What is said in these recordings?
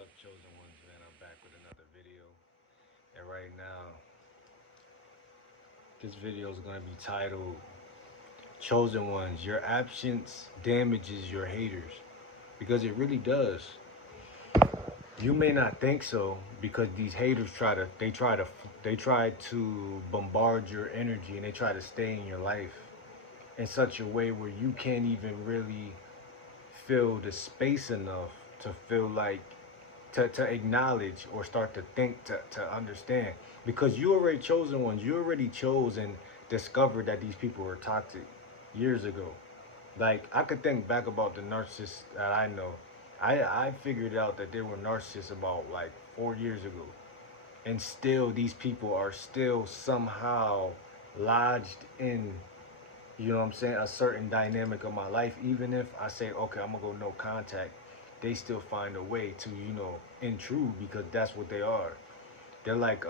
up, chosen ones, man? I'm back with another video. And right now, this video is going to be titled Chosen Ones, Your Absence Damages Your Haters. Because it really does. You may not think so because these haters try to bombard your energy and they try to stay in your life in such a way where you can't even really feel the space enough to feel like to acknowledge or start to think to understand because you already chosen ones, you already chose and discovered that these people were toxic years ago. Like I could think back about the narcissists that I know. I figured out that they were narcissists about like 4 years ago, and still these people are still somehow lodged in, you know what I'm saying, a certain dynamic of my life. Even if I say, okay, I'm gonna go no contact, they still find a way to, intrude because that's what they are. They're like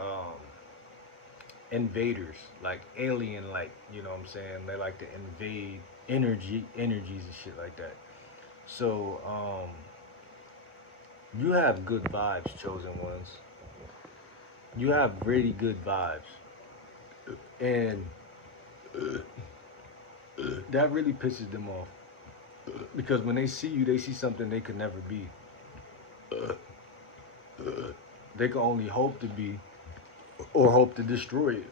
invaders, like alien, like, you know what I'm saying? They like to invade energies and shit like that. So, you have good vibes, chosen ones. You have really good vibes. And that really pisses them off. Because when they see you, they see something they could never be. They can only hope to be or hope to destroy it.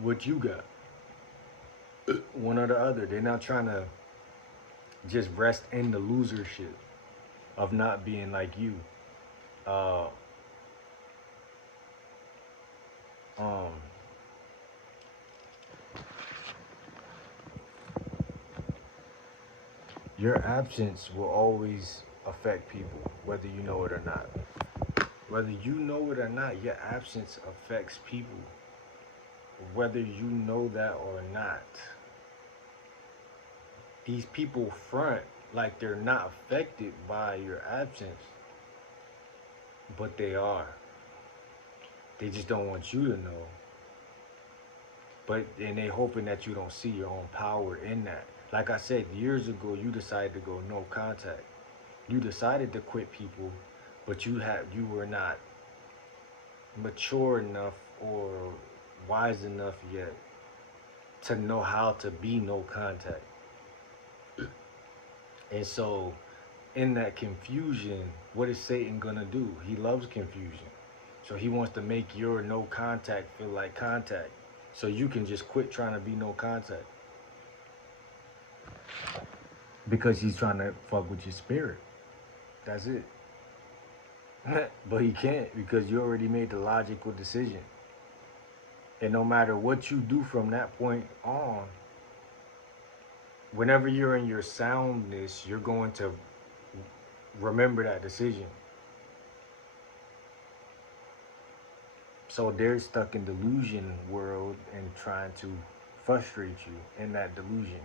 What you got, one or the other. They're not trying to just rest in the losership of not being like you. Uh, um, your absence will always affect people, whether you know it or not. Whether you know it or not, your absence affects people, whether you know that or not. These people front like they're not affected by your absence, but they are. They just don't want you to know. But and they hoping that you don't see your own power in that. Like I said, years ago, you decided to go no contact. You decided to quit people, but you were not mature enough or wise enough yet to know how to be no contact. And so in that confusion, what is Satan gonna do? He loves confusion. So he wants to make your no contact feel like contact. So you can just quit trying to be no contact. Because he's trying to fuck with your spirit. That's it. But he can't because you already made the logical decision. And no matter what you do from that point on, whenever you're in your soundness, you're going to remember that decision. So they're stuck in delusion world and trying to frustrate you in that delusion.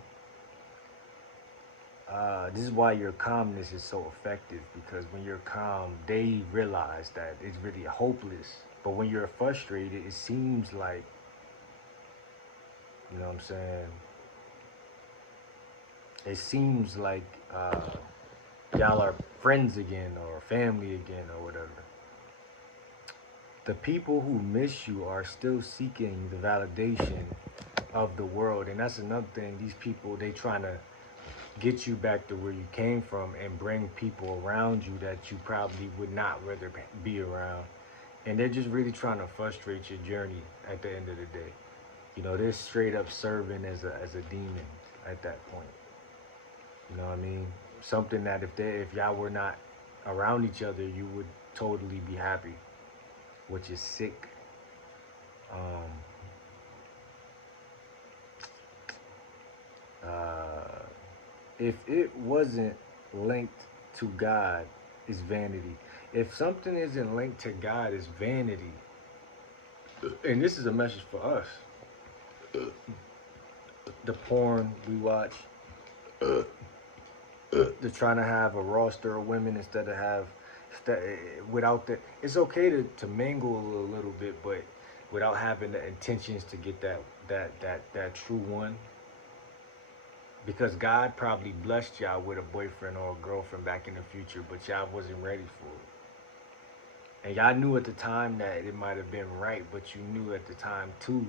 This is why your calmness is so effective because when you're calm, they realize that it's really hopeless. But when you're frustrated, it seems like, you know what I'm saying? It seems like y'all are friends again or family again or whatever. The people who miss you are still seeking the validation of the world. And that's another thing. These people, they trying to get you back to where you came from and bring people around you that you probably would not rather be around. And they're just really trying to frustrate your journey at the end of the day. You know, they're straight up serving as a demon at that point. You know what I mean? Something that if y'all were not around each other, you would totally be happy, which is sick. Um, uh, if it wasn't linked to God, it's vanity. If something isn't linked to God, it's vanity. And this is a message for us. The porn we watch, they're trying to have a roster of women instead of have without the. It's okay to mingle a little bit, but without having the intentions to get that true one. Because God probably blessed y'all with a boyfriend or a girlfriend back in the future, but y'all wasn't ready for it. And y'all knew at the time that it might have been right, but you knew at the time too